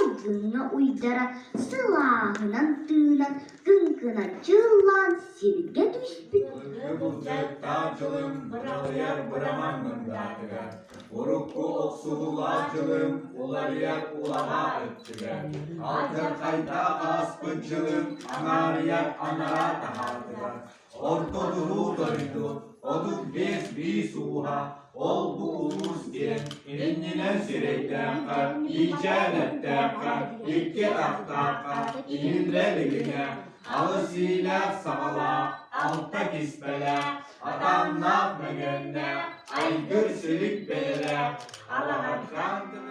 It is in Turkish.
Salgınna uydara sılahınan tığınan gınkınan çıllan sirge düşpün. Tacılım buralayar buramanın datıga. Urukku oksuğulacılım ularıyar ulağa öttüger. Alcar kayta kaspıncılım anarıyar anara tahatıga. Ortoduru doydu oduk biz uha. Ol bu ulus diyen inninen sürekten iyicenetten iki aftaka İndreligine alısıyla sağla altta kispele adanla megenne aygırsılık bele Allah'a kandını.